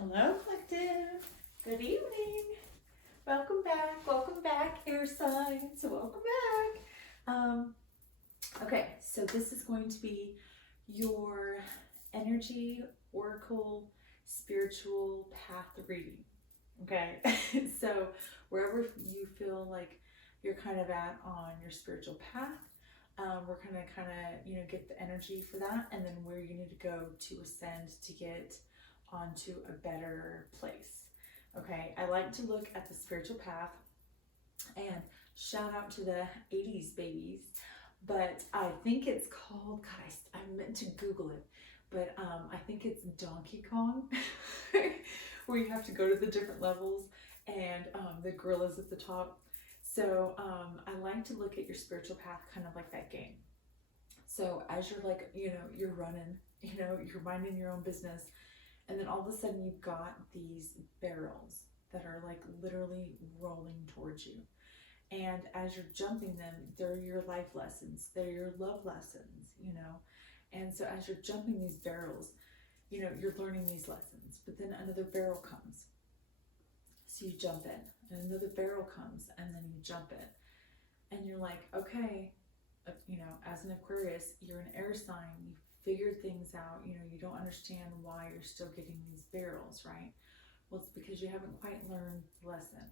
Hello, collective. Good evening. Welcome back, air signs. Welcome back. Okay, so this is going to be your energy oracle spiritual path reading. Okay, so wherever you feel like you're kind of at on your spiritual path, we're gonna kind of get the energy for that, and then where you need to go to ascend to get onto a better place. Okay, I like to look at the spiritual path, and shout out to the 80s babies, but I think it's called, God, I meant to Google it, but I think it's Donkey Kong, where you have to go to the different levels, and the gorilla's at the top. So I like to look at your spiritual path kind of like that game. So as you're like, you're running, you're minding your own business, and then all of a sudden you've got these barrels that are like literally rolling towards you. And as you're jumping them, they're your life lessons, they're your love lessons, And so as you're jumping these barrels, you're learning these lessons, but then another barrel comes. So you jump in, and another barrel comes, and then you jump in. And you're like, okay, as an Aquarius, you're an air sign, you figured things out, you don't understand why you're still getting these barrels, right? Well, it's because you haven't quite learned the lesson.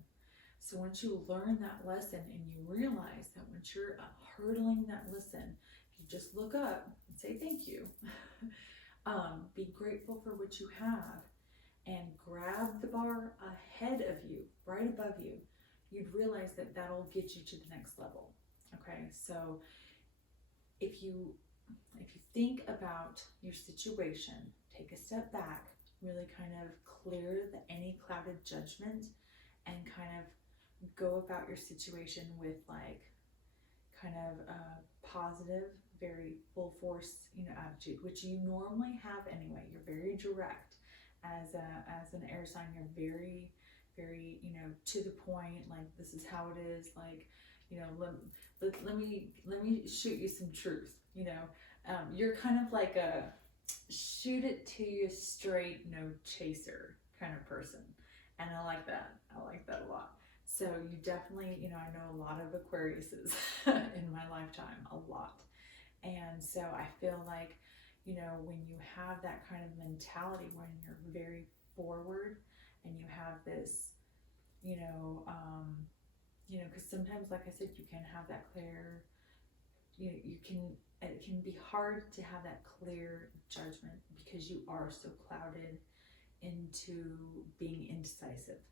So once you learn that lesson and you realize that once you're hurdling that lesson, you just look up and say thank you. Be grateful for what you have, and grab the bar ahead of you, right above you. You'd realize that that'll get you to the next level. Okay, so if you think about your situation, take a step back, really kind of clear any clouded judgment, and kind of go about your situation with like kind of a positive, very full force, attitude, which you normally have anyway. You're very direct as an air sign. You're very, very, to the point. Like, this is how it is. Like, let me shoot you some truth. You're kind of like a shoot it to you straight, no chaser kind of person, and I like that. I like that a lot. So you definitely, I know a lot of Aquariuses in my lifetime, a lot. And so I feel like, when you have that kind of mentality, when you're very forward and you have this, because sometimes, like I said, you can have that clear, it can be hard to have that clear judgment because you are so clouded into being indecisive.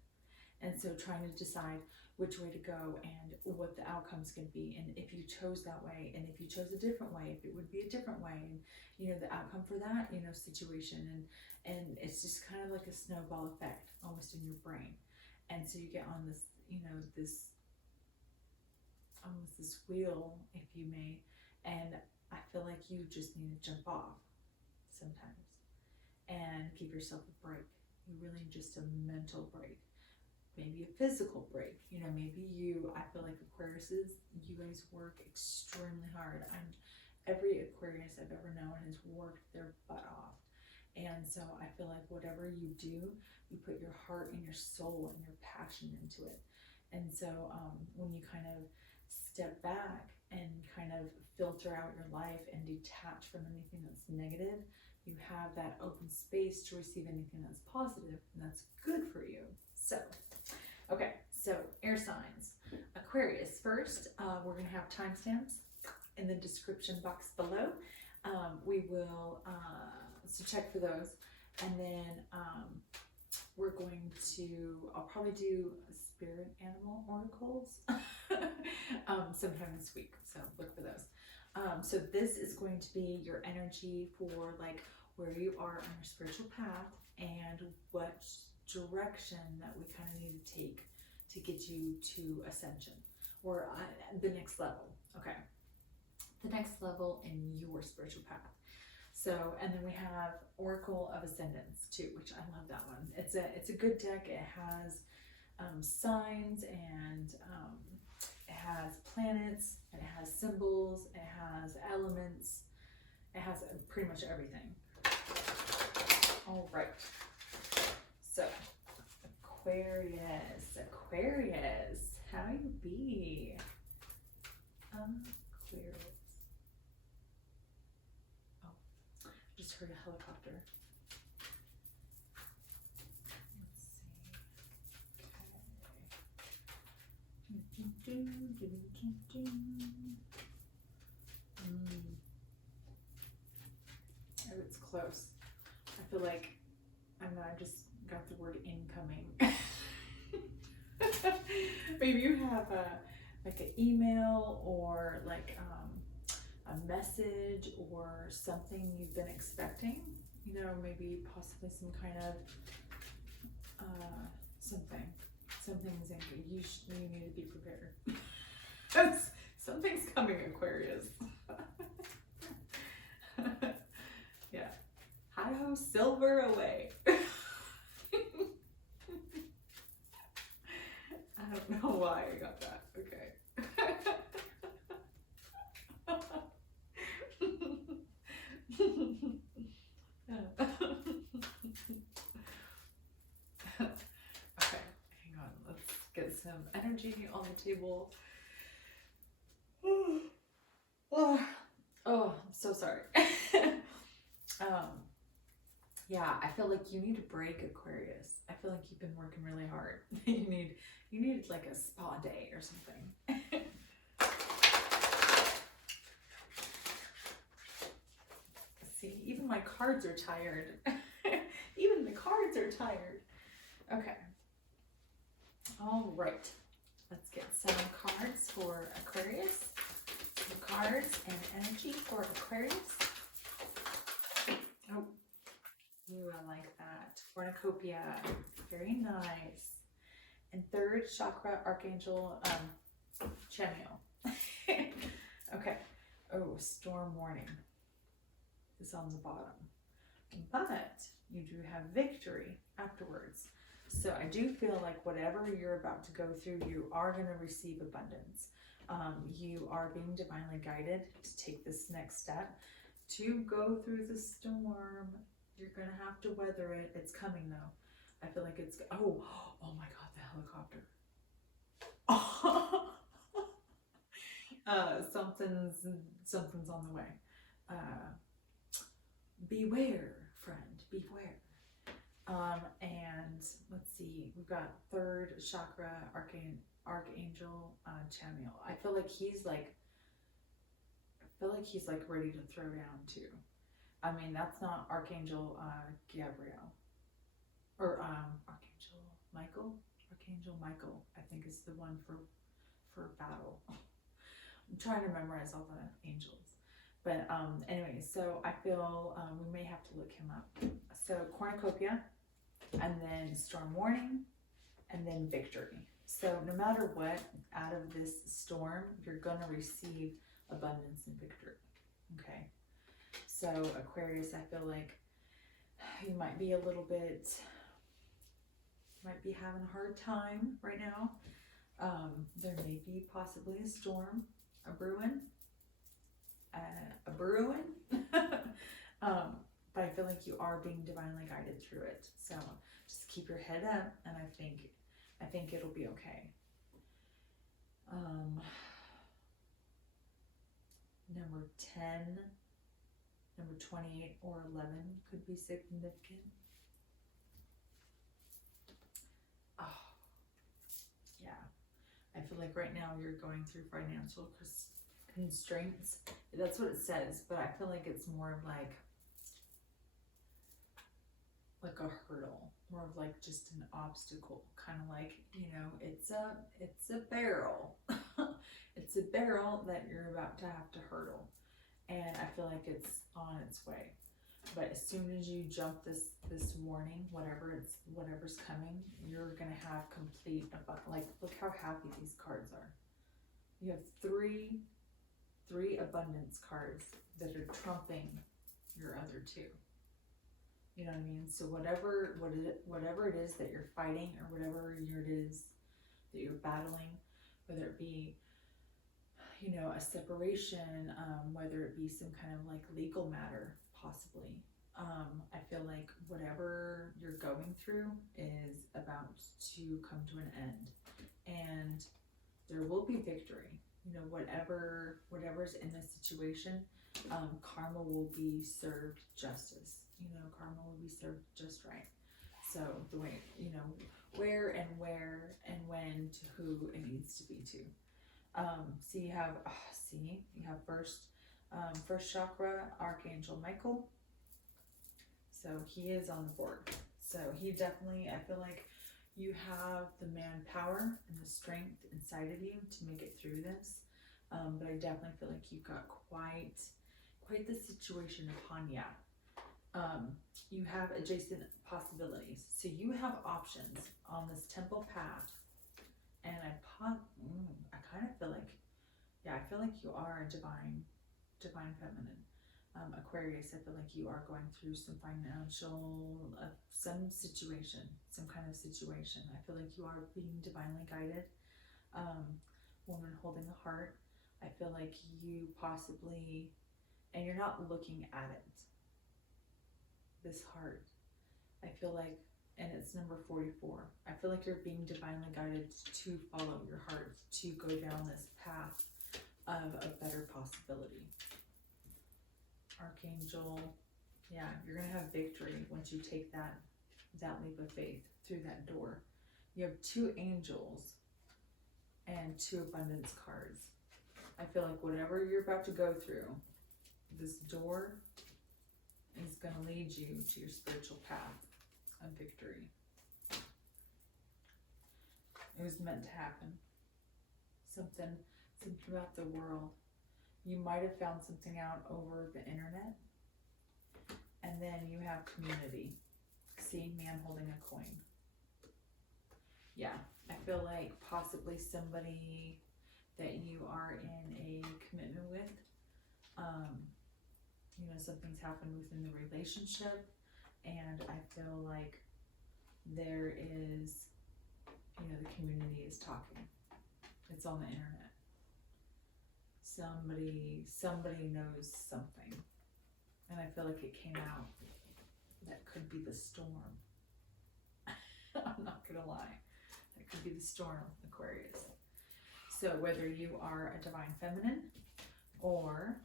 And so trying to decide which way to go and what the outcome's going to be, and if you chose that way, and if you chose a different way, if it would be a different way, and the outcome for that situation, and it's just kind of like a snowball effect almost in your brain. And so you get on this this almost this wheel, if you may, and I feel like you just need to jump off sometimes and give yourself a break. You really need just a mental break. Maybe a physical break, maybe I feel like Aquariuses, you guys work extremely hard. Every Aquarius I've ever known has worked their butt off. And so I feel like whatever you do, you put your heart and your soul and your passion into it. And so when you kind of step back and kind of filter out your life and detach from anything that's negative, you have that open space to receive anything that's positive, and that's good for you. So, okay, so air signs. Aquarius first, we're going to have timestamps in the description box below. We will, so check for those. And then we're going to, I'll probably do spirit animal oracles sometime this week. So look for those. So this is going to be your energy for like where you are on your spiritual path and what direction that we kind of need to take to get you to ascension or the next level. Okay, the next level in your spiritual path. So, and then we have Oracle of Ascendance too, which I love that one. It's a good deck. It has signs, and it has planets, and it has symbols, it has elements, it has pretty much everything. All right. Aquarius. Aquarius. How you be? Aquarius. Oh, just heard a helicopter. Let's see. Oh, it's close. I feel like I just got the word incoming. Maybe you have like an email or like a message or something you've been expecting. You know, maybe possibly some kind of something's in. You need to be prepared. Something's coming, Aquarius. Yeah. Hi-ho, silver away. I don't know why I got that. Okay. Okay, hang on. Let's get some energy on the table. Oh, I'm so sorry. Yeah, I feel like you need a break, Aquarius. I feel like you've been working really hard. You need like a spa day or something. See, even my cards are tired. Even the cards are tired. Okay. All right. Let's get some cards for Aquarius. Some cards and energy for Aquarius. Oh. Ooh, I like that. Cornucopia. Very nice. And third chakra, Archangel Chamiel. Okay. Oh, storm warning is on the bottom. But you do have victory afterwards. So I do feel like whatever you're about to go through, you are going to receive abundance. You are being divinely guided to take this next step, to go through the storm. You're going to have to weather it. It's coming though. I feel like it's, oh my God, the helicopter. Something's on the way. Beware, friend, beware. And let's see, we've got third chakra, Archangel Chamiel. I feel like he's like ready to throw down too. I mean, that's not Archangel Gabriel or Archangel Michael. Archangel Michael, I think, is the one for battle. I'm trying to memorize all the angels. But anyway, so I feel we may have to look him up. So cornucopia, and then storm warning, and then victory. So no matter what, out of this storm, you're going to receive abundance and victory. Okay. So Aquarius, I feel like you might be having a hard time right now. There may be possibly a storm, a brewing. But I feel like you are being divinely guided through it. So just keep your head up, and I think it'll be okay. Number 10, number 28, or 11 could be significant. Oh, yeah. I feel like right now you're going through financial constraints. That's what it says, but I feel like it's more of like a hurdle, more of like just an obstacle, kind of like, you know, it's a barrel. It's a barrel that you're about to have to hurdle, and I feel like it's on its way. But as soon as you jump this warning, whatever's coming, you're gonna have complete abundance. Like, look how happy these cards are. You have three abundance cards that are trumping your other two. You know what I mean? So whatever it is that you're fighting, or whatever it is that you're battling, whether it be, you know, a separation, whether it be some kind of like legal matter, possibly, I feel like whatever you're going through is about to come to an end, and there will be victory. You know, whatever's in this situation, karma will be served justice. You know, karma will be served just right. So the way, you know, where and when to who it needs to be to. So you have, first chakra, Archangel Michael. So he is on the board. So he definitely, I feel like you have the manpower and the strength inside of you to make it through this. But I definitely feel like you've got quite the situation upon you. You have adjacent possibilities. So you have options on this temple path. And I kind of feel like, I feel like you are a divine feminine. Aquarius, I feel like you are going through some financial, some kind of situation. I feel like you are being divinely guided. Woman holding a heart. I feel like you possibly, and you're not looking at it, this heart. I feel like, and it's number 44. I feel like you're being divinely guided to follow your heart, to go down this path of a better possibility. Archangel, you're going to have victory once you take that leap of faith through that door. You have 2 angels and 2 abundance cards. I feel like whatever you're about to go through, this door is going to lead you to your spiritual path of victory. It was meant to happen. Something about the world. You might have found something out over the internet. And then you have community. See, man holding a coin. Yeah, I feel like possibly somebody that you are in a commitment with. You know, something's happened within the relationship, and I feel like there is, you know, the community is talking. It's on the internet. Somebody knows something, and I feel like it came out. That could be the storm. I'm not gonna lie. That could be the storm, Aquarius. So whether you are a divine feminine or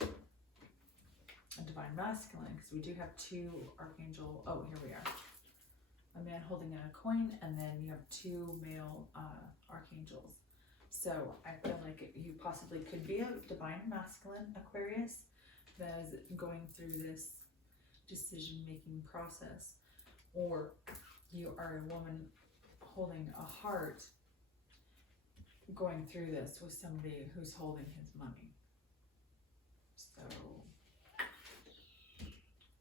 a divine masculine, because we do have 2 archangel, here we are. A man holding a coin, and then you have 2 male archangels. So I feel like you possibly could be a divine masculine Aquarius that is going through this decision-making process, or you are a woman holding a heart going through this with somebody who's holding his money. So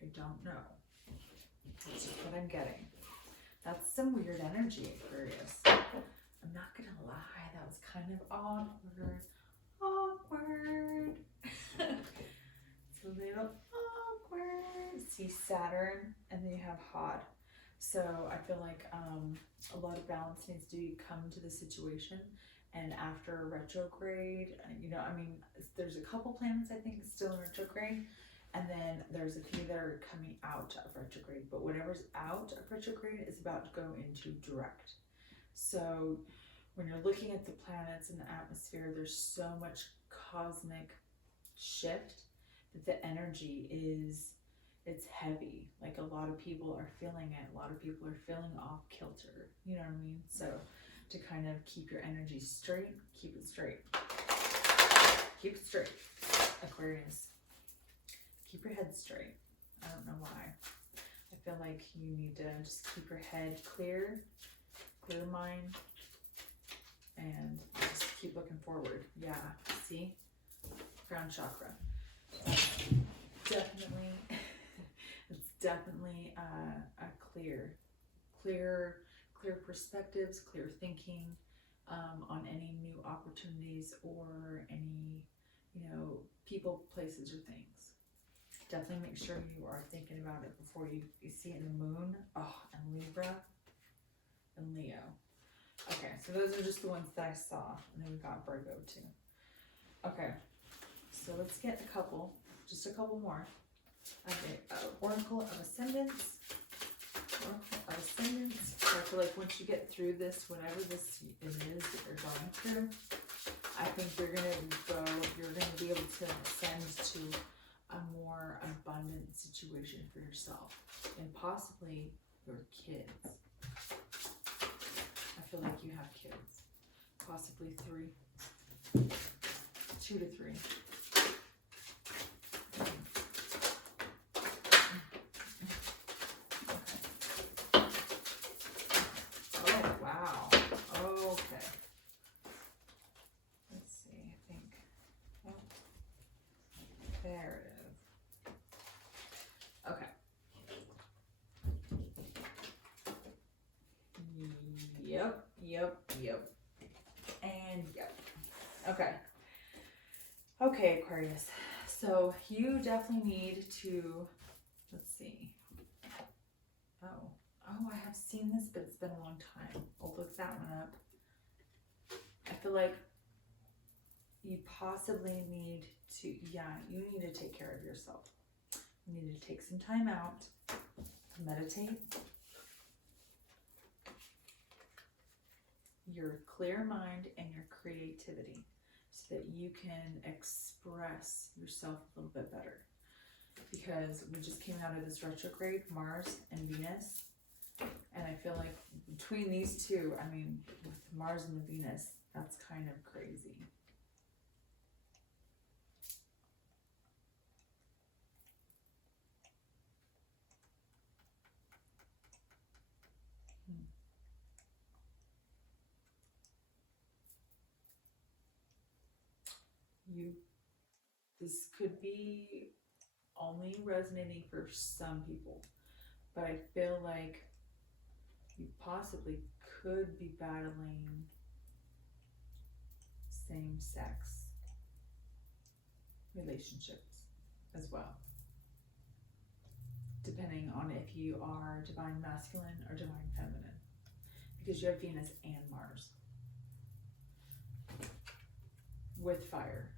I don't know. That's just what I'm getting. That's some weird energy, Aquarius. I'm not gonna lie, that was kind of awkward. It's a little awkward. See Saturn, and then you have hot. So I feel like a lot of balance needs to come to the situation. And after retrograde, you know, I mean, there's a couple planets I think still in retrograde, and then there's a few that are coming out of retrograde. But whatever's out of retrograde is about to go into direct. So when you're looking at the planets and the atmosphere, there's so much cosmic shift that the energy it's heavy. Like a lot of people are feeling it. A lot of people are feeling off kilter. You know what I mean? So to kind of keep your energy straight, keep it straight. Keep it straight, Aquarius. Keep your head straight. I don't know why. I feel like you need to just keep your head clear mind, and just keep looking forward. Yeah, see? Crown chakra. Definitely, it's definitely a clear perspectives, clear thinking on any new opportunities or any, you know, people, places, or things. Definitely make sure you are thinking about it before you see it in the moon. Oh, and Libra and Leo. Okay, so those are just the ones that I saw. And then we got Virgo too. Okay, so let's get just a couple more. Okay, Oracle of Ascendants. Oracle of Ascendants. So I feel like once you get through this, whatever this is that you're going through, I think you're going to be able to ascend to a more abundant situation for yourself and possibly your kids. I feel like you have kids, possibly 3, 2 to 3. Oh, wow. Okay. Let's see, I think. Oh, there it is. Okay. Yep. And yep. Okay. Okay, Aquarius. So you definitely need to, let's see. Oh, I have seen this, but it's been a long time. I'll look that one up. I feel like you possibly need to, you need to take care of yourself. You need to take some time out to meditate. Your clear mind and your creativity so that you can express yourself a little bit better. Because we just came out of this retrograde, Mars and Venus. And I feel like between these two, I mean, with Mars and the Venus, that's kind of crazy. This could be only resonating for some people, but I feel like you possibly could be battling same-sex relationships as well, depending on if you are divine masculine or divine feminine, because you have Venus and Mars with fire.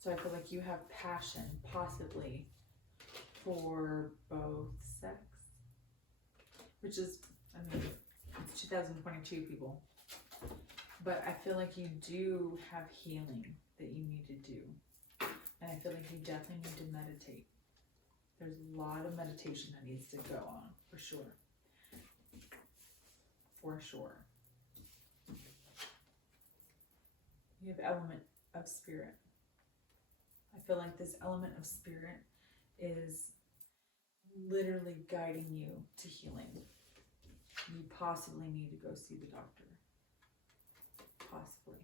So I feel like you have passion, possibly, for both sex, which is, I mean, it's 2022, people. But I feel like you do have healing that you need to do. And I feel like you definitely need to meditate. There's a lot of meditation that needs to go on, for sure. For sure. You have element of spirit. I feel like this element of spirit is literally guiding you to healing. You possibly need to go see the doctor. Possibly.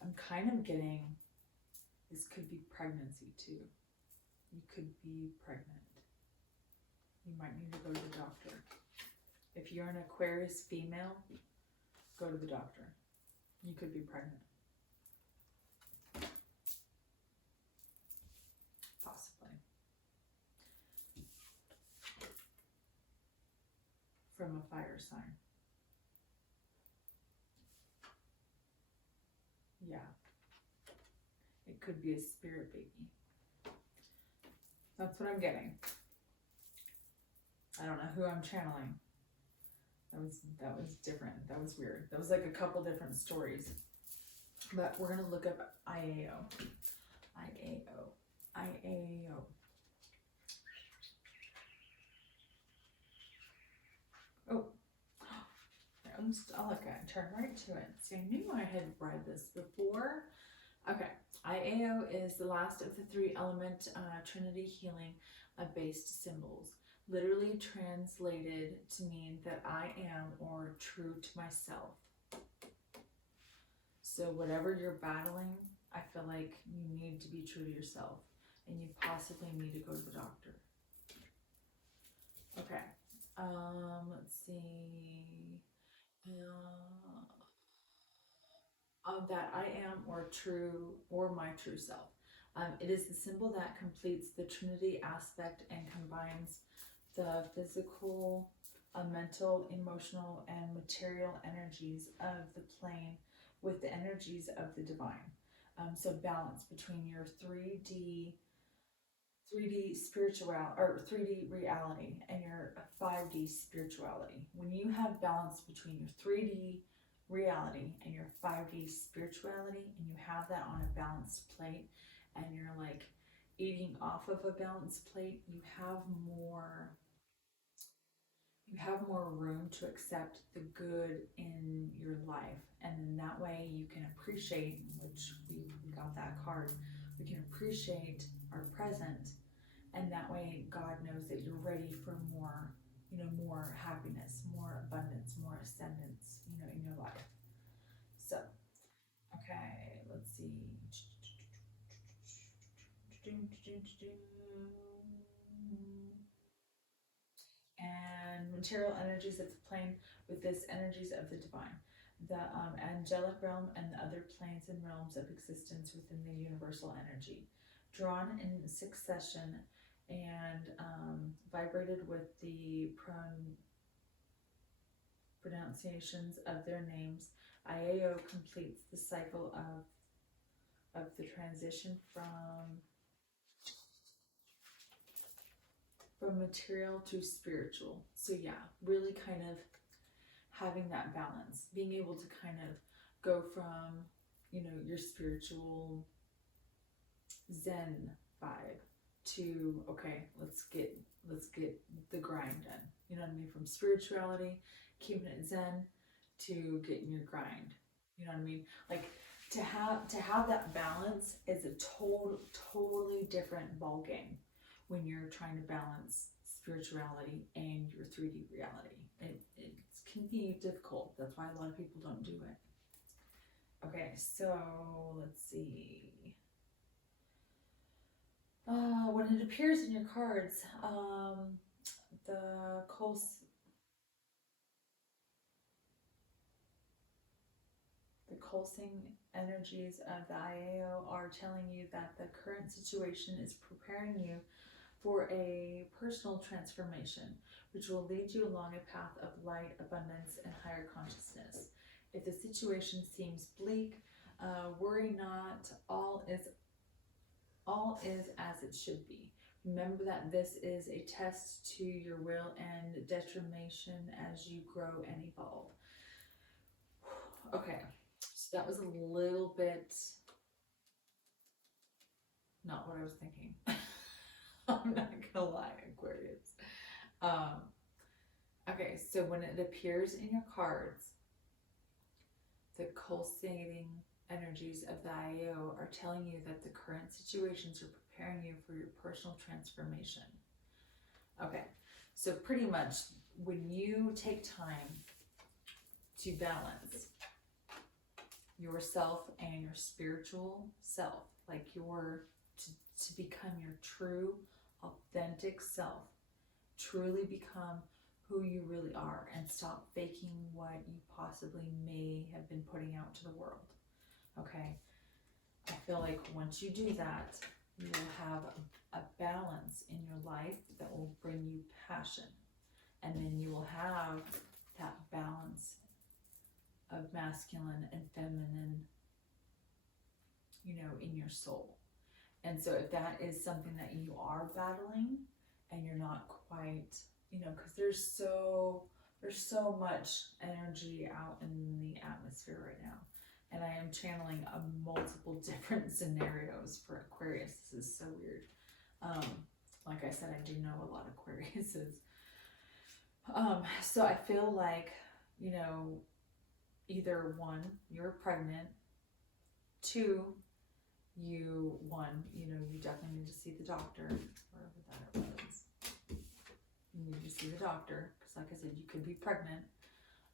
I'm kind of getting, this could be pregnancy too. You could be pregnant. You might need to go to the doctor. If you're an Aquarius female, go to the doctor. You could be pregnant. Possibly. From a fire sign. Yeah. It could be a spirit baby. That's what I'm getting. I don't know who I'm channeling. That was different. That was weird. That was like a couple different stories. But we're gonna look up IAO. IAO. Oh. I'll look at it. Turn right to it. See, I knew I had read this before. Okay. IAO is the last of the 3 element Trinity healing based symbols. Literally translated to mean that I am or true to myself. So whatever you're battling, I feel like you need to be true to yourself and you possibly need to go to the doctor. Okay. Let's see. That I am or true or my true self. It is the symbol that completes the Trinity aspect and combines the physical, mental, emotional, and material energies of the plane with the energies of the divine. So balance between your 3D 3D spirituality or 3D reality and your 5D spirituality. When you have balance between your 3D reality and your 5D spirituality, and you have that on a balanced plate, and you're like eating off of a balanced plate, you have more room to accept the good in your life. And then that way you can appreciate, which we got that card, we can appreciate our present, and that way God knows that you're ready for more, more happiness, more abundance, more ascendance, in your life. So, okay, let's see. And material energies of the plane with this energies of the divine, the angelic realm, and the other planes and realms of existence within the universal energy, drawn in succession and vibrated with the pronunciations of their names. IAO completes the cycle of the transition from material to spiritual. So yeah, really kind of having that balance, being able to kind of go from, your spiritual Zen vibe to, okay, let's get the grind done. You know what I mean? From spirituality, keeping it Zen, to getting your grind. You know what I mean? Like to have that balance is a totally different ball game when you're trying to balance spirituality and your 3D reality. It can be difficult. That's why a lot of people don't do it. Okay, so let's see. When it appears in your cards, the pulsing energies of the IAO are telling you that the current situation is preparing you for a personal transformation, which will lead you along a path of light, abundance, and higher consciousness. If the situation seems bleak, worry not. All is as it should be. Remember that this is a test to your will and determination as you grow and evolve. Okay, so that was a little bit not what I was thinking. I'm not gonna lie, Aquarius. Okay, so when it appears in your cards, the pulsating energies of the IAO are telling you that the current situations are preparing you for your personal transformation. Okay, so pretty much when you take time to balance yourself and your spiritual self, like to become your true, authentic self, truly become who you really are, and stop faking what you possibly may have been putting out to the world. Okay, I feel like once you do that, you will have a balance in your life that will bring you passion, and then you will have that balance of masculine and feminine, in your soul. And so if that is something that you are battling and you're not quite, because there's so much energy out in the atmosphere right now. And I am channeling multiple different scenarios for Aquarius. This is so weird. Like I said, I do know a lot of Aquariuses. So I feel like, either one, you're pregnant, two, you definitely need to see the doctor, wherever that was. You need to see the doctor, because like I said, you could be pregnant.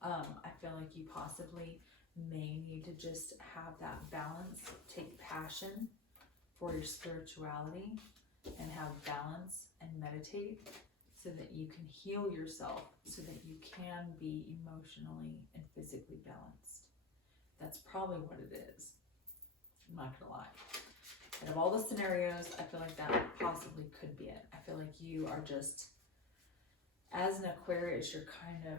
I feel like you possibly may need to just have that balance, take passion for your spirituality, and have balance and meditate so that you can heal yourself, so that you can be emotionally and physically balanced. That's probably what it is. I'm not gonna lie. Out of all the scenarios, I feel like that possibly could be it. I feel like you are just, as an Aquarius, you're kind of,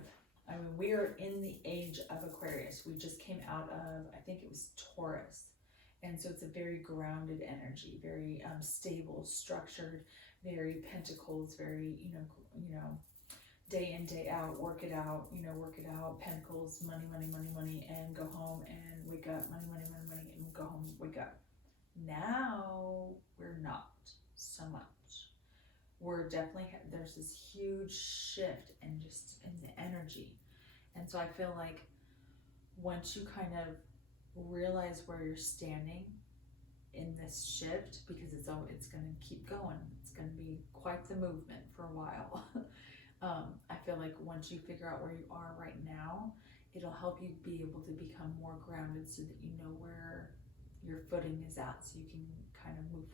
we are in the age of Aquarius. We just came out of, I think it was Taurus. And so it's a very grounded energy, very stable, structured, very pentacles, very, you know, day in, day out, work it out, work it out, pentacles, money, money, money, money, and go home and wake up, money, money, money, money, and go home, wake up. Now we're not so much. We're definitely, there's this huge shift in just in the energy. And so I feel like once you kind of realize where you're standing in this shift, because it's going to keep going, it's going to be quite the movement for a while. I feel like once you figure out where you are right now, it'll help you be able to become more grounded so that you know where your footing is at, so you can kind of move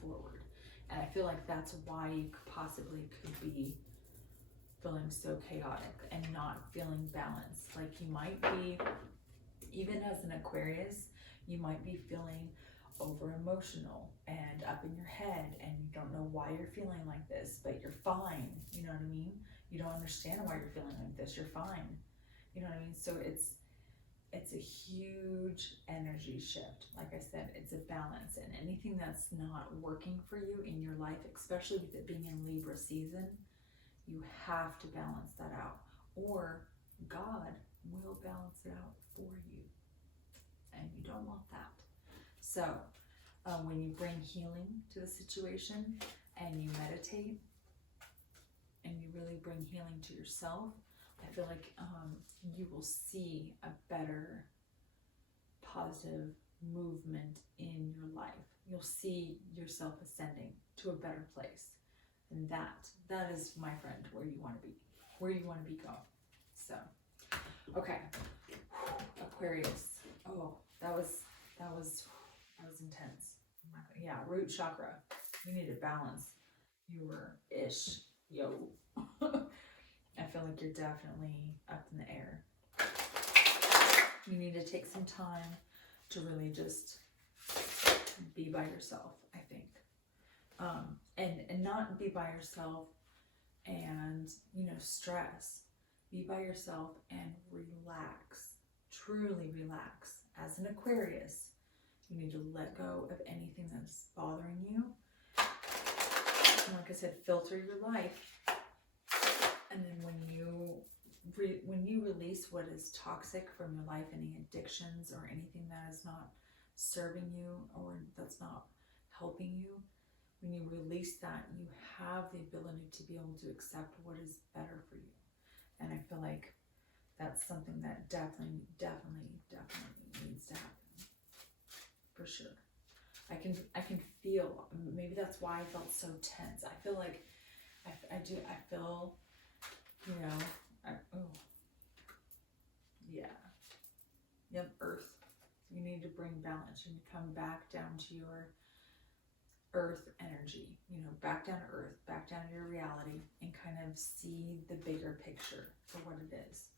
forward. And I feel like that's why you possibly could be feeling so chaotic and not feeling balanced. Like you might be, even as an Aquarius, you might be feeling over emotional and up in your head, and you don't know why you're feeling like this, but you're fine. You know what I mean? You don't understand why you're feeling like this. You're fine. You know what I mean? So it's a huge energy shift. Like I said, it's a balance, and anything that's not working for you in your life, especially with it being in Libra season, you have to balance that out, or God will balance it out for you, and you don't want that. So when you bring healing to the situation and you meditate and you really bring healing to yourself, I feel like you will see a better positive movement in your life. You'll see yourself ascending to a better place. And that is, my friend, where you want to be going. So, okay, Aquarius. Oh, that was intense. Yeah, root chakra. You need to balance your yo. I feel like you're definitely up in the air. You need to take some time to really just be by yourself, I think. And not be by yourself and, stress. Be by yourself and relax. Truly relax. As an Aquarius, you need to let go of anything that's bothering you. And like I said, filter your life. And then when you release what is toxic from your life, any addictions or anything that is not serving you or that's not helping you, when you release that, you have the ability to be able to accept what is better for you. And I feel like that's something that definitely needs to happen, for sure. I can feel, maybe that's why I felt so tense. I feel like I feel, Yep, Earth. You need to bring balance. You need to come back down to your Earth energy, back down to Earth, back down to your reality, and kind of see the bigger picture for what it is.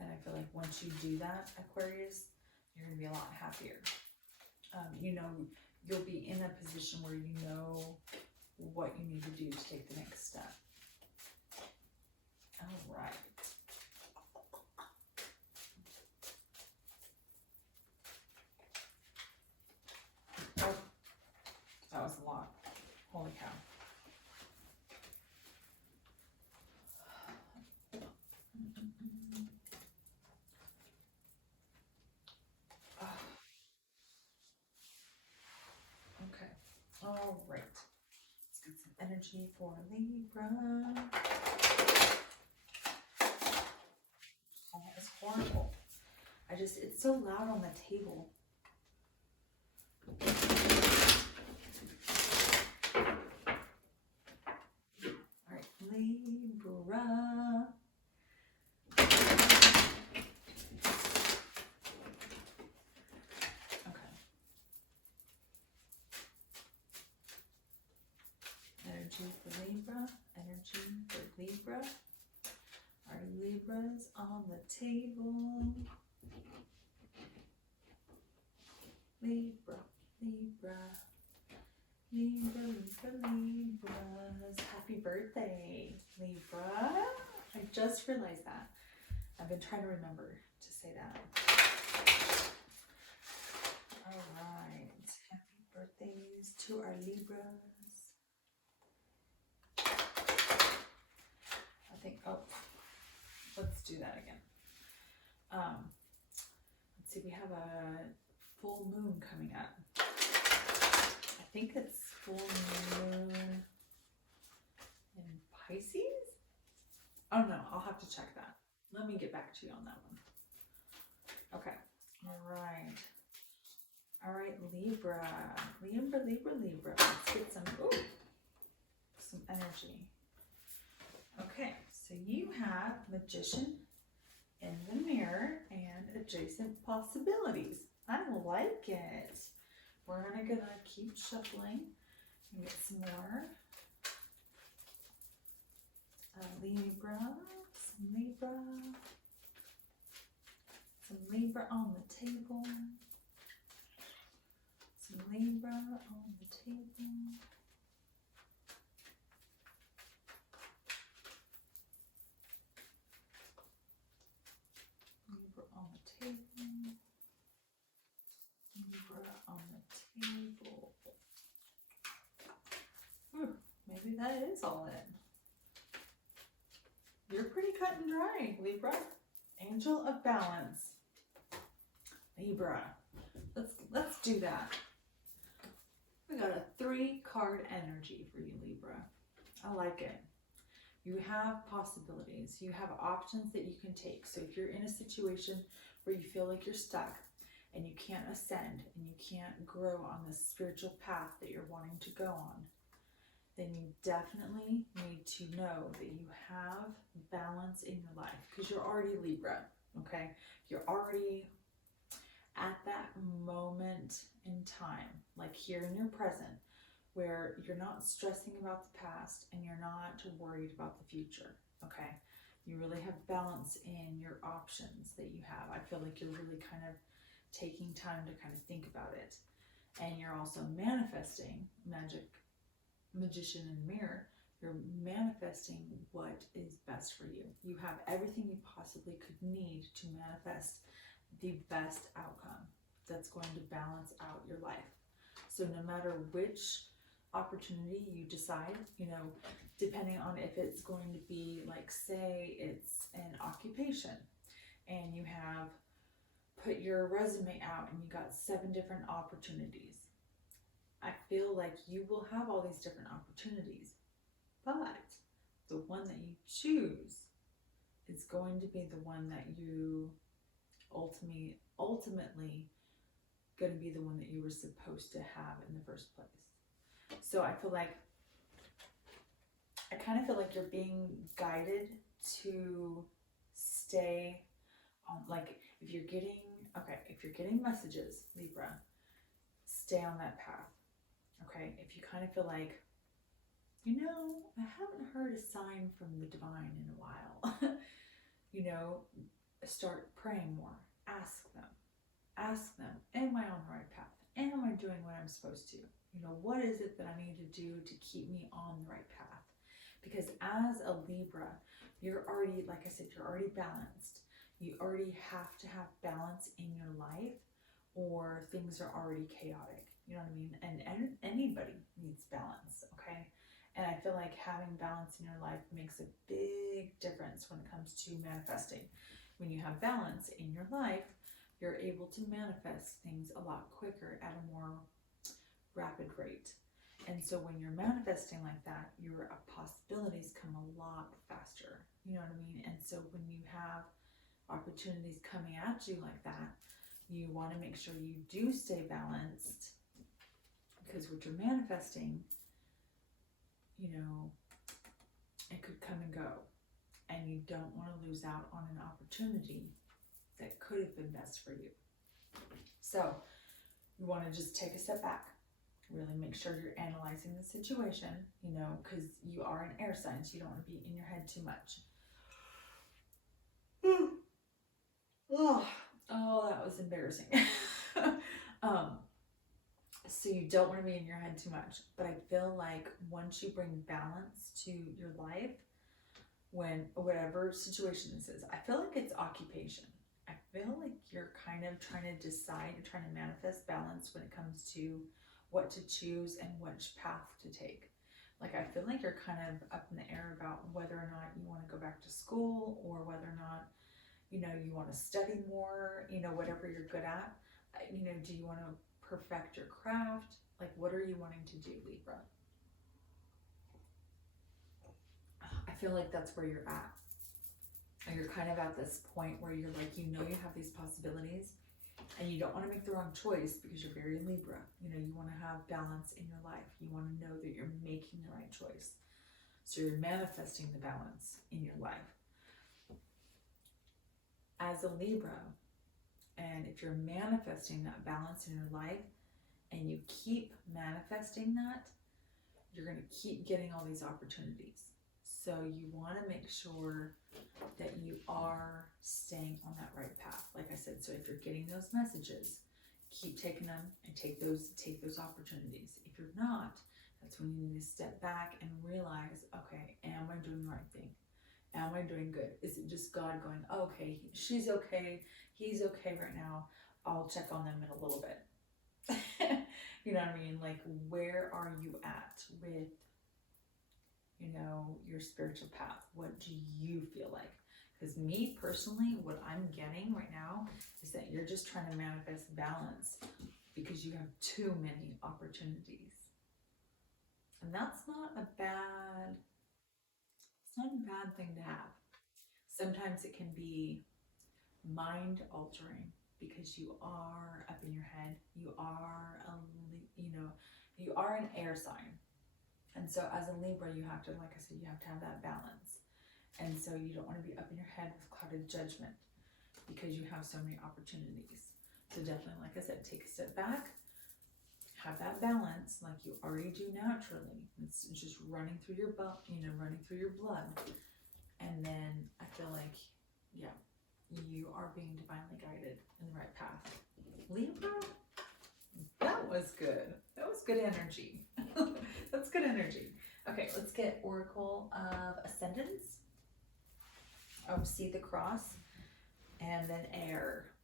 And I feel like once you do that, Aquarius, you're going to be a lot happier. You'll be in a position where you know what you need to do to take the next step. All right. Oh, that was a lot. Holy cow. Okay. All right. Let's get some energy for Libra. Oh, that was horrible. It's so loud on the table. All right, Libra. Okay. Energy for Libra. Energy for Libra. Our Libras on the table. Libra, Libra, Libra, Libra, Libras. Happy birthday, Libra. I just realized that. I've been trying to remember to say that. All right. Happy birthdays to our Libras. I think, oh, let's do that again. Let's see, we have a full moon coming up. I think it's full moon in Pisces? Oh no, I'll have to check that. Let me get back to you on that one. Okay. All right. All right, Libra. Libra. Let's get some energy. Okay, so you have Magician in the mirror and adjacent possibilities. I like it. We're gonna keep shuffling and get some more. Libra, some Libra on the table. Some Libra on the table. Libra on the table. Libra on the table. Maybe that is all in. You're pretty cut and dry, Libra. Angel of Balance. Libra. Let's do that. We got a 3-card energy for you, Libra. I like it. You have possibilities. You have options that you can take. So if you're in a situation where you feel like you're stuck and you can't ascend and you can't grow on this spiritual path that you're wanting to go on, then you definitely need to know that you have balance in your life, because you're already Libra, okay? You're already at that moment in time, like here in your present, where you're not stressing about the past and you're not worried about the future, okay? You really have balance in your options that you have. I feel like you're really kind of taking time to kind of think about it. And you're also manifesting Magician in the mirror. You're manifesting what is best for you. You have everything you possibly could need to manifest the best outcome that's going to balance out your life. So no matter which opportunity you decide, depending on if it's going to be, like, say it's an occupation and you have put your resume out and you got 7 different opportunities. I feel like you will have all these different opportunities, but the one that you choose is going to be the one that you ultimately going to be the one that you were supposed to have in the first place. So I kind of feel like you're being guided to stay on, like, if you're getting messages, Libra, stay on that path. Okay, if you kind of feel like, I haven't heard a sign from the divine in a while, start praying more. Ask them, am I on the right path? Am I doing what I'm supposed to? What is it that I need to do to keep me on the right path? Because as a Libra, you're already, like I said, you're already balanced. You already have to have balance in your life, or things are already chaotic. You know what I mean? And anybody needs balance, okay? And I feel like having balance in your life makes a big difference when it comes to manifesting. When you have balance in your life, you're able to manifest things a lot quicker at a more rapid rate. And so when you're manifesting like that, your possibilities come a lot faster. You know what I mean? And so when you have opportunities coming at you like that, you want to make sure you do stay balanced, because what you're manifesting, it could come and go, and you don't want to lose out on an opportunity that could have been best for you. So you want to just take a step back, really make sure you're analyzing the situation, because you are an air sign, so you don't want to be in your head too much. Oh, that was embarrassing. So you don't want to be in your head too much. But I feel like once you bring balance to your life, when whatever situation this is, I feel like it's occupation. I feel like you're kind of trying to decide, you're trying to manifest balance when it comes to what to choose and which path to take. Like, I feel like you're kind of up in the air about whether or not you want to go back to school, or whether or not, you know, you want to study more, you know, whatever you're good at. You know, do you want to perfect your craft? Like, what are you wanting to do, Libra? I feel like that's where you're at. And you're kind of at this point where you're like, you know, you have these possibilities and you don't want to make the wrong choice because you're very Libra. You know, you want to have balance in your life. You want to know that you're making the right choice. So you're manifesting the balance in your life. As a Libra, and if you're manifesting that balance in your life and you keep manifesting that, you're going to keep getting all these opportunities. So you want to make sure that you are staying on that right path. Like I said, so if you're getting those messages, keep taking them and take those opportunities. If you're not, that's when you need to step back and realize, okay, am I doing the right thing? Am I doing good? Is it just God going, okay, she's okay, he's okay right now, I'll check on them in a little bit. You know what I mean? Like, where are you at with, you know, your spiritual path? What do you feel like? Because me personally, what I'm getting right now is that you're just trying to manifest balance because you have too many opportunities. And that's not a bad thing to have. Sometimes it can be mind altering because you are up in your head. You are you are an air sign. And so as a Libra, you have to, like I said, you have to have that balance. And so you don't want to be up in your head with clouded judgment because you have so many opportunities. So definitely, like I said, take a step back, have that balance like you already do naturally. It's just running through your blood, running through your blood. And then I feel like, yeah, you are being divinely guided in the right path. Libra, that was good. That was good energy. That's good energy. Okay, let's get Oracle of Ascendance. Oh, see the cross. And then air.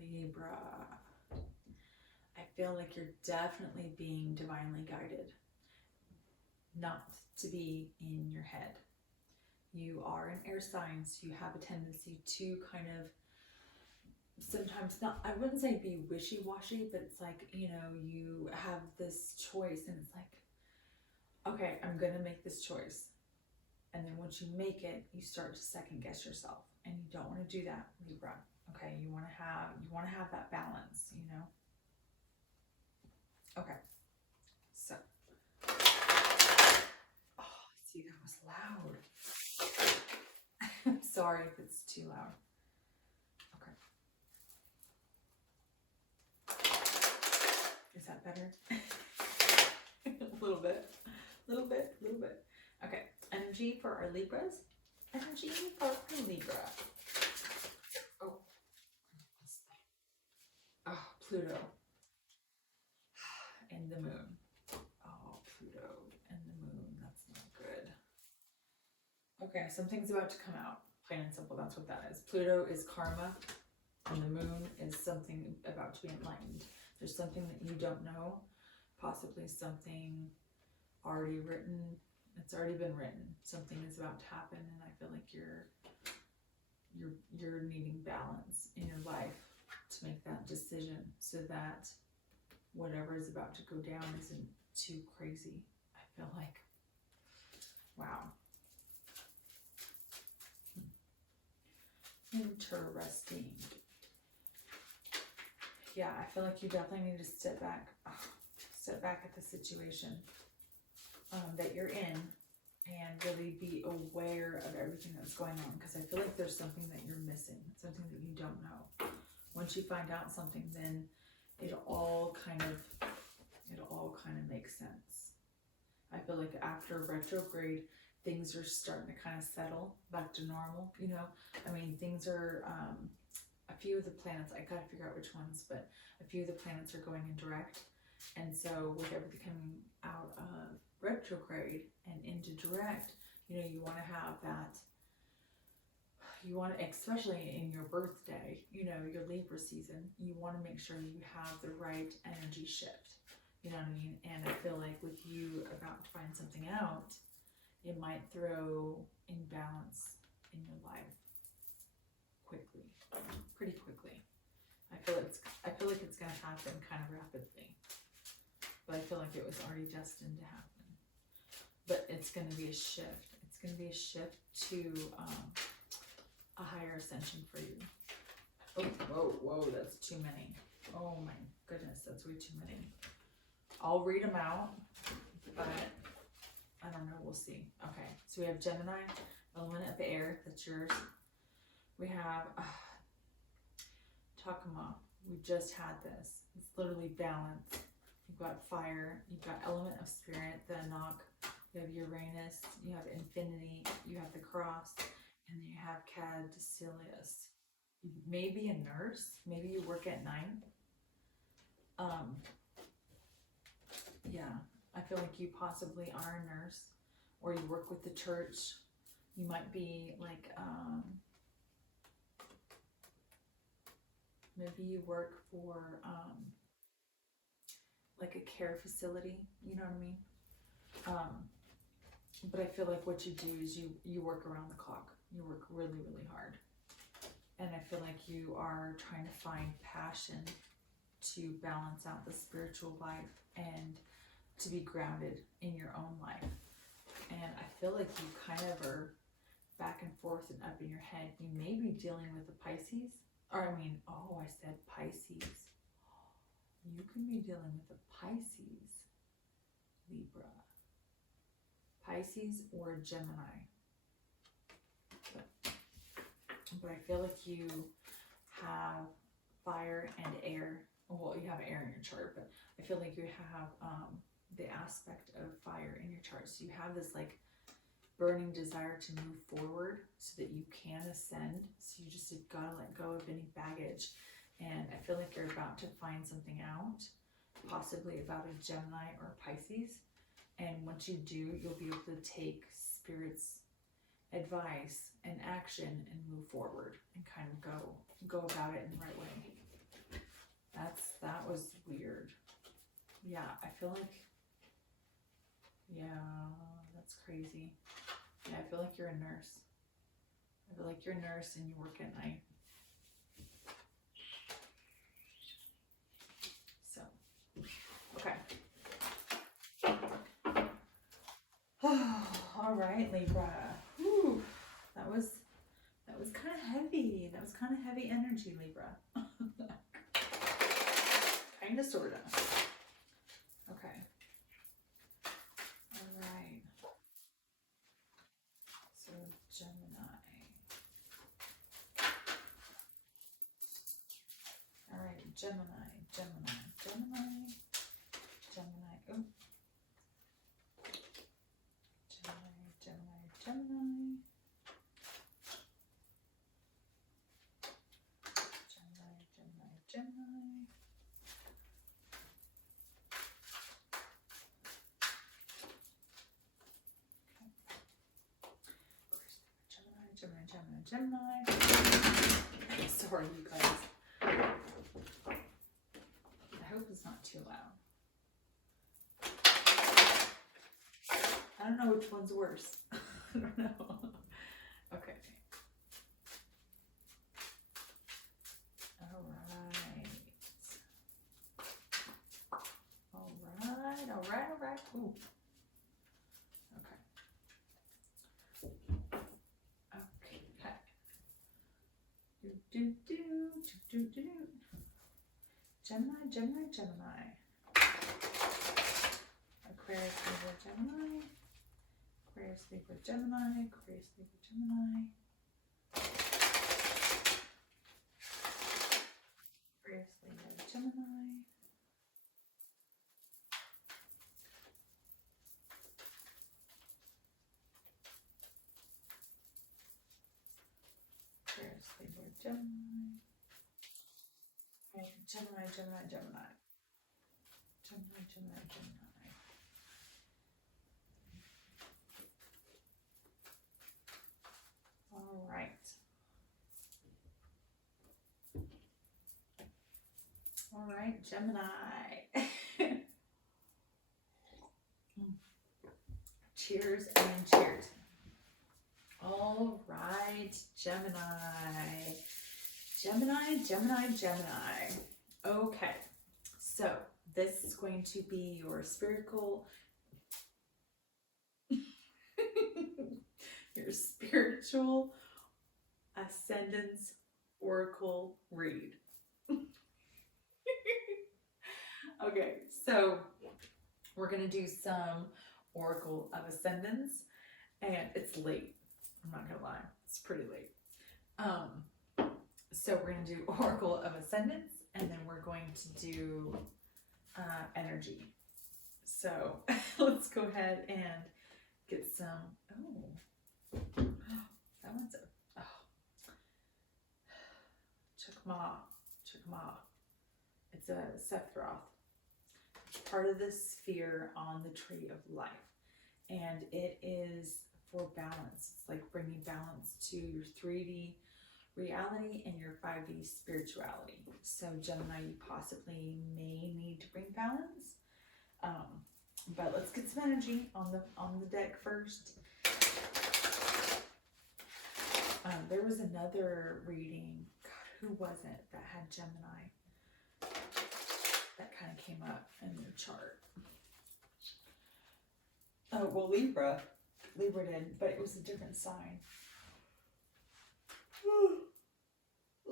Libra. I feel like you're definitely being divinely guided. Not to be in your head. You are an air sign, so you have a tendency to kind of sometimes not, I wouldn't say be wishy-washy, but it's like, you know, you have this choice and it's like, okay, I'm going to make this choice. And then once you make it, you start to second guess yourself, and you don't want to do that, Libra. Okay, you want to have that balance, you know? Okay. So, oh, see, that was loud. I'm sorry if it's too loud. Is that better? A little bit. Okay, energy for our Libras. Energy for our Libra. Oh, Pluto and the moon. Oh, Pluto and the moon. That's not good. Okay, something's about to come out. Plain and simple, that's what that is. Pluto is karma, and the moon is something about to be enlightened. There's something that you don't know, possibly something already written. It's already been written. Something is about to happen, and I feel like you're needing balance in your life to make that decision so that whatever is about to go down isn't too crazy. I feel like, wow. Interesting. Yeah, I feel like you definitely need to step back at the situation that you're in and really be aware of everything that's going on, because I feel like there's something that you're missing, something that you don't know. Once you find out something, then it'll all kind of make sense. I feel like after retrograde, things are starting to kind of settle back to normal, you know? I mean, things are, a few of the planets, I gotta figure out which ones, but a few of the planets are going in direct. And so with everything coming out of retrograde and into direct, you know, you want to have that, you want to, especially in your birthday, you know, your Libra season, you want to make sure you have the right energy shift. You know what I mean? And I feel like with you about to find something out, it might throw imbalance in your life quickly, pretty quickly. I feel like it's gonna happen kind of rapidly, but I feel like it was already destined to happen. But it's gonna be a shift. It's gonna be a shift to a higher ascension for you. Oh, whoa, that's too many. Oh my goodness, that's way too many. I'll read them out, but I don't know, we'll see. Okay, so we have Gemini, element of air, that's yours. We have Takuma, we just had this. It's literally balance. You've got fire, you've got element of spirit, the Anak, you have Uranus, you have infinity, you have the cross, and then you have Caduceus. You may be a nurse, maybe you work at night. Yeah, I feel like you possibly are a nurse, or you work with the church. You might be like, maybe you work for like a care facility, you know what I mean? But I feel like what you do is you work around the clock. You work really, really hard. And I feel like you are trying to find passion to balance out the spiritual life and to be grounded in your own life. And I feel like you kind of are back and forth and up in your head. You may be dealing with a Pisces, or I said Pisces. You can be dealing with a Pisces, Libra, Pisces, or Gemini. But I feel like you have fire and air. Well, you have air in your chart, but I feel like you have the aspect of fire in your chart. So you have this like burning desire to move forward so that you can ascend. So you just gotta let go of any baggage. And I feel like you're about to find something out, possibly about a Gemini or a Pisces. And once you do, you'll be able to take Spirit's advice and action and move forward and kind of go about it in the right way. That was weird. Yeah, I feel like, yeah, that's crazy. Yeah, I feel like you're a nurse. I feel like you're a nurse and you work at night. So, okay. All right, Libra. Whew. That was kind of heavy. That was kind of heavy energy, Libra. Kind of, sort of. Okay. All right. So Gemini. All right, Gemini. Oh. Gemini. Gemini. Sorry, you guys. I hope it's not too loud. I don't know which one's worse. I don't know. Okay. All right. Ooh. Okay. Gemini. Aquarius, Libra, Gemini. Aquarius, Libra, Gemini. Aquarius, Libra, Gemini. Aquarius, Libra, Gemini. Aquarius, Libra, Gemini. Gemini. All right. right, Gemini. Cheers and cheers. All right, Gemini. Gemini. Okay, so this is going to be your spiritual ascendance oracle read. Okay, so we're gonna do some oracle of ascendance, and it's late. I'm not gonna lie, it's pretty late. So we're gonna do oracle of ascendance, and then we're going to do energy. So let's go ahead and get some. Oh, that one's Chukma. It's a Sephiroth. Part of the sphere on the tree of life, and it is for balance. It's like bringing balance to your 3D reality and your 5D spirituality. So Gemini, you possibly may need to bring balance, but let's get some energy on the deck first. There was another reading, God, who was it that had Gemini that kind of came up in their chart? Oh, well, Libra did, but it was a different sign.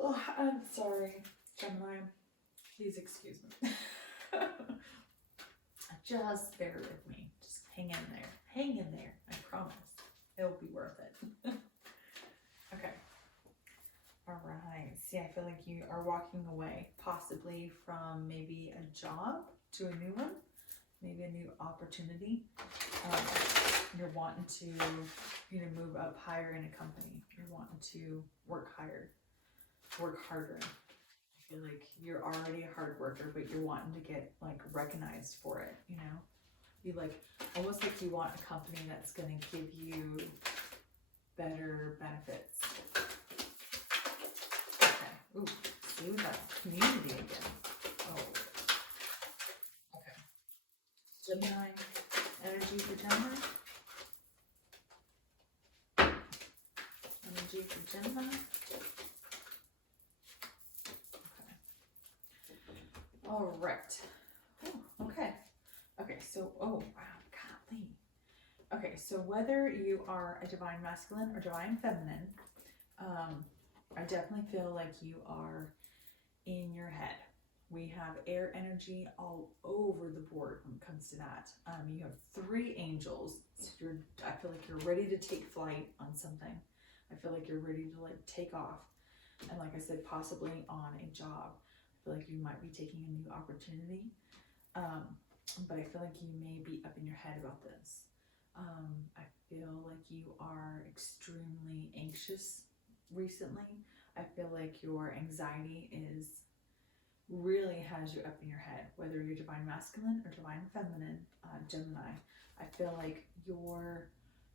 Oh, I'm sorry, Gemini. Please excuse me. Just bear with me. Just hang in there. Hang in there. I promise. It'll be worth it. Okay. All right. See, I feel like you are walking away, possibly from maybe a job to a new one, maybe a new opportunity. You're wanting to, move up higher in a company. You're wanting to work harder. I feel like you're already a hard worker, but you're wanting to get like recognized for it. You like almost like you want a company that's going to give you better benefits. Okay. Ooh, see, we got community again. Oh. Okay. Gemini. Energy for Gemini. Energy for Gemini. Okay. All right. Oh, okay. Okay, so, oh, wow, golly. Okay, so whether you are a divine masculine or divine feminine, I definitely feel like you are in your head. We have air energy all over the board when it comes to that. You have 3 angels. So I feel like you're ready to take flight on something. I feel like you're ready to like take off. And like I said, possibly on a job. I feel like you might be taking a new opportunity. But I feel like you may be up in your head about this. I feel like you are extremely anxious recently. I feel like your anxiety really has you up in your head, whether you're divine masculine or divine feminine, Gemini. I feel like your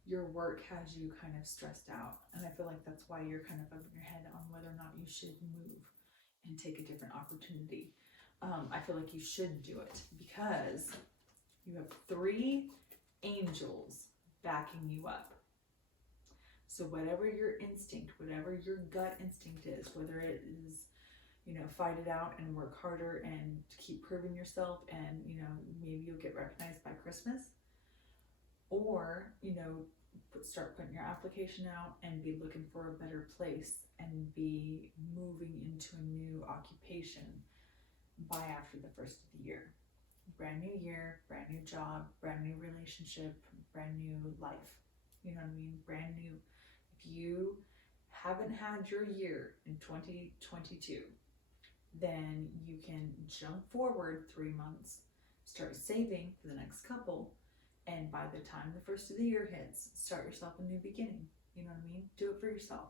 work has you kind of stressed out, and I feel like that's why you're kind of up in your head on whether or not you should move and take a different opportunity. I feel like you should do it because you have 3 angels backing you up. So whatever your instinct, whatever your gut instinct is, whether it is fight it out and work harder and keep proving yourself, and maybe you'll get recognized by Christmas, or start putting your application out and be looking for a better place and be moving into a new occupation by after the first of the year. Brand new year, brand new job, brand new relationship, brand new life. You know what I mean? Brand new. If you haven't had your year in 2022, then you can jump forward 3 months, start saving for the next couple, and by the time the first of the year hits, start yourself a new beginning. You know what I mean? Do it for yourself.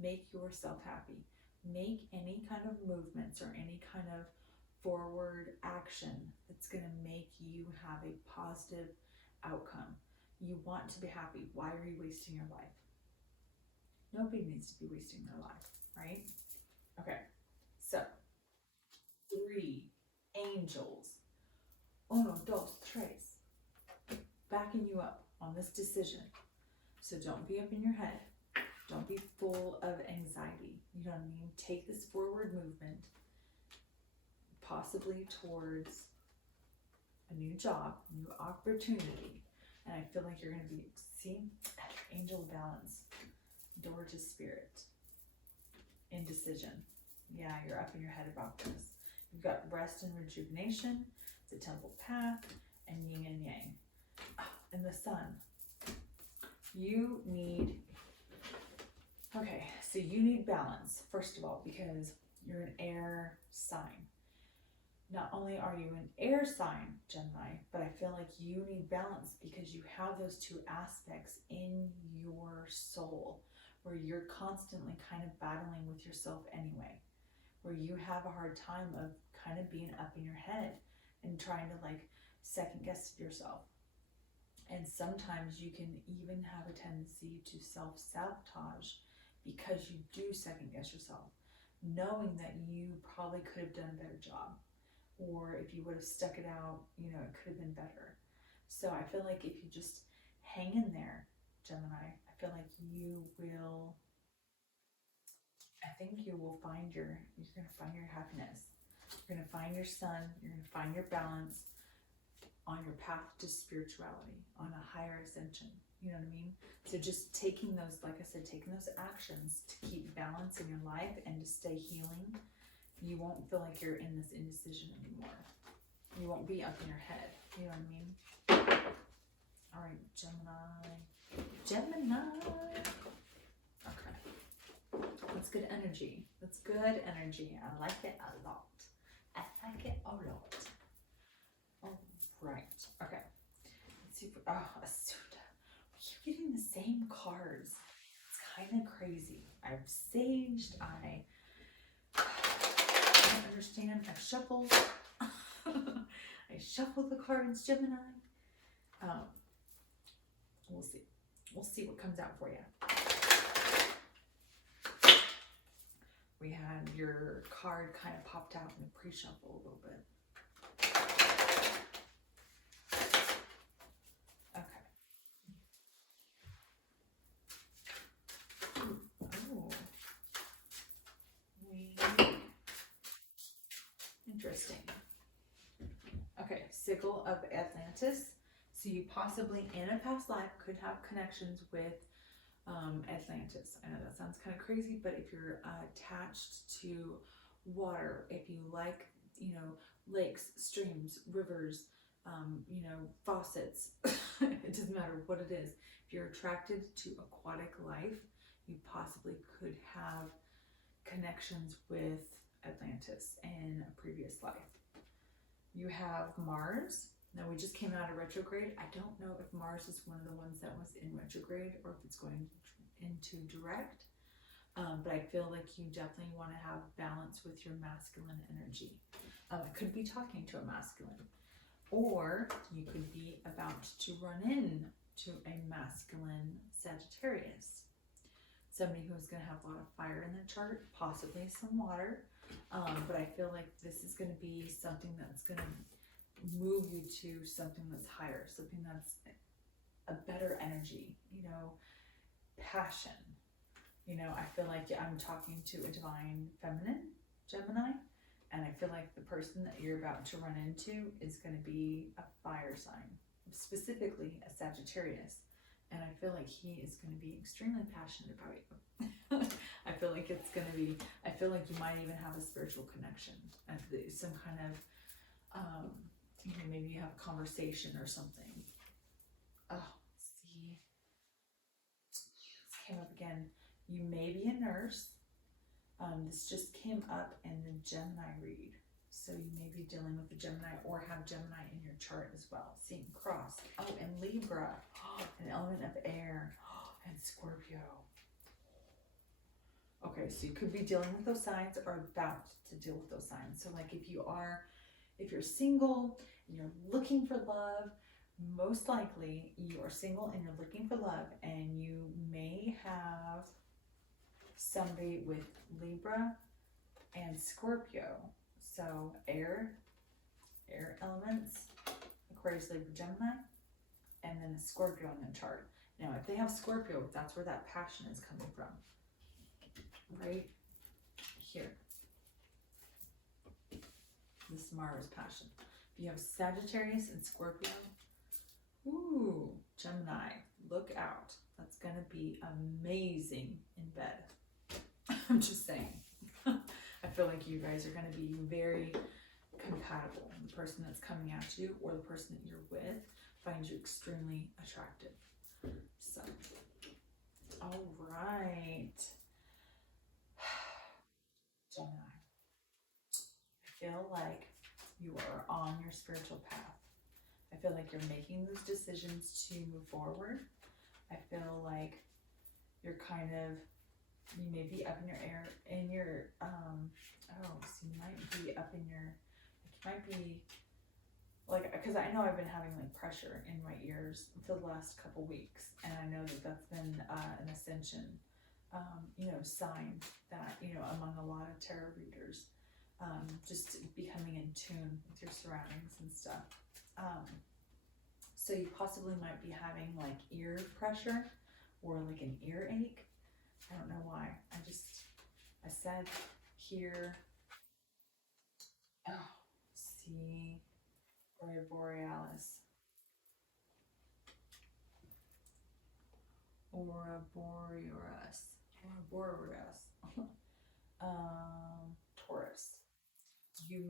Make yourself happy. Make any kind of movements or any kind of forward action that's going to make you have a positive outcome. You want to be happy. Why are you wasting your life? Nobody needs to be wasting their life, right? Okay, so 3 angels, uno, dos, tres, backing you up on this decision. So don't be up in your head. Don't be full of anxiety. You know what I mean? Take this forward movement, possibly towards a new job, new opportunity. And I feel like you're going to be, see, angel balance, door to spirit, indecision. Yeah, you're up in your head about this. You've got rest and rejuvenation, the temple path, and yin and yang. And the sun. You need, okay, so you need balance, first of all, because you're an air sign. Not only are you an air sign, Gemini, but I feel like you need balance because you have those two aspects in your soul where you're constantly kind of battling with yourself anyway, where you have a hard time of kind of being up in your head and trying to like second guess yourself. And sometimes you can even have a tendency to self-sabotage because you do second guess yourself, knowing that you probably could have done a better job. Or if you would have stuck it out, you know, it could have been better. So I feel like if you just hang in there, Gemini, I feel like you will, I think you will find you're going to find your happiness. You're going to find your sun. You're going to find your balance on your path to spirituality, on a higher ascension. You know what I mean? So just taking those, like I said, taking those actions to keep balance in your life and to stay healing, you won't feel like you're in this indecision anymore. You won't be up in your head. You know what I mean? All right, Gemini. Okay. That's good energy. That's good energy. I like it a lot. I like it a lot. All right. Okay. Let's see if we keep getting the same cards. It's kind of crazy. I've saged. I don't understand. I've shuffled. I shuffled the cards, Gemini. We'll see. We'll see what comes out for you. We had your card kind of popped out in the pre-shuffle a little bit. Okay. Oh. Interesting. Okay, Sickle of Atlantis. So you possibly in a past life could have connections with Atlantis. I know that sounds kind of crazy, but if you're attached to water, if you like, you know, lakes, streams, rivers, you know, faucets, it doesn't matter what it is. If you're attracted to aquatic life, you possibly could have connections with Atlantis in a previous life. You have Mars. Now we just came out of retrograde. I don't know if Mars is one of the ones that was in retrograde or if it's going into direct. But I feel like you definitely want to have balance with your masculine energy. It could be talking to a masculine, or you could be about to run into a masculine Sagittarius. Somebody who's going to have a lot of fire in their chart, possibly some water. But I feel like this is going to be something that's going to move you to something that's higher, something that's a better energy, you know, passion. You know, I feel like I'm talking to a divine feminine, Gemini, and I feel like the person that you're about to run into is going to be a fire sign, specifically a Sagittarius. And I feel like he is going to be extremely passionate about you. I feel like it's going to be, I feel like you might even have a spiritual connection, some kind of, you know, maybe you have a conversation or something. Oh, see, this came up again. You may be a nurse. This just came up in the Gemini read. So you may be dealing with the Gemini or have Gemini in your chart as well. Seeing cross. Oh, and Libra. An element of air. And Scorpio. Okay, so you could be dealing with those signs or about to deal with those signs. So like if you're single and you're looking for love, most likely you are single and you're looking for love, and you may have somebody with Libra and Scorpio. So air, air elements, Aquarius, Libra, Gemini, and then a Scorpio in the chart. Now, if they have Scorpio, that's where that passion is coming from. Right here. This is Mars passion. If you have Sagittarius and Scorpio, ooh, Gemini, look out. That's going to be amazing in bed. I'm just saying. I feel like you guys are going to be very compatible. The person that's coming at you or the person that you're with finds you extremely attractive. So, all right. Gemini, I feel like you are on your spiritual path. I feel like you're making those decisions to move forward. I feel like you're kind of, you may be up in your air, in your, so you might be up in your, like you might be, like, because I know I've been having like pressure in my ears for the last couple weeks, and I know that that's been an ascension, sign that, among a lot of tarot readers, just becoming in tune with your surroundings and stuff. So you possibly might be having like ear pressure or like an earache. I don't know why. I said here, see, Aurora Borealis. Aurora Borealis. Taurus. You may